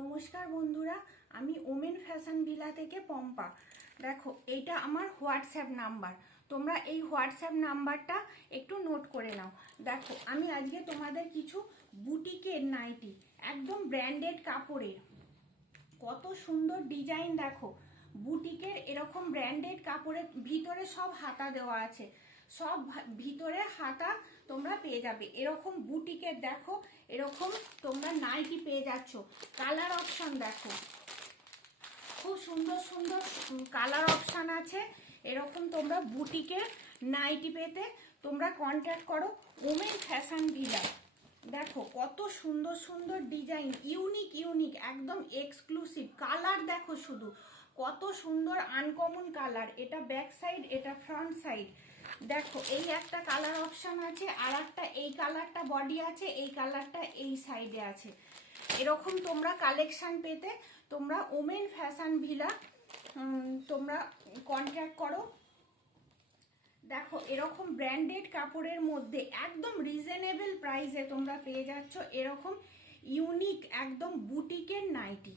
নমস্কার বন্ধুরা, আমি ওমেন ফ্যাশন ভিলা থেকে পম্পা। দেখো, এইটা আমার হোয়াটসঅ্যাপ নাম্বার। তোমরা এই হোয়াটসঅ্যাপ নাম্বারটা একটু নোট করে নাও। দেখো, আমি আজকে তোমাদের কিছু বুটিকের নাইটি, একদম ব্র্যান্ডেড কাপড়ের, কত সুন্দর ডিজাইন। দেখো, বুটিকের এরকম ব্র্যান্ডেড কাপড়ের ভিতরে সব হাতা দেওয়া আছে, সব ভিতরে হাতা তোমরা পেয়ে যাবে। এরকম বুটিকের দেখো, এরকম তোমরা নাইটি পেয়ে যাচ্ছ। কালার অপশন দেখো, খুব সুন্দর সুন্দর কালার অপশন আছে। এরকম তোমরা বুটিকের নাইটি পেতে তোমরা কন্ট্যাক্ট করো ওমেন ফ্যাশন ভিলা। দেখো কত সুন্দর সুন্দর ডিজাইন, ইউনিক ইউনিক, একদম এক্সক্লুসিভ কালার। দেখো শুধু কত সুন্দর আনকমন কালার। এটা ব্যাক সাইড, এটা ফ্রন্ট সাইড। দেখো, এই একটা কালার অপশন আছে, আর একটা এই কালারটা বডি আছে, এই কালারটা এই সাইডে আছে। এরকম তোমরা কালেকশন পেতে তোমরা ওমেন ফ্যাশন ভিলা তোমরা কন্ট্যাক্ট করো। দেখো, এরকম ব্র্যান্ডেড কাপড়ের মধ্যে একদম রিজনেবল প্রাইসে তোমরা পেয়ে যাচ্ছ এরকম ইউনিক একদম বুটিকের নাইটি।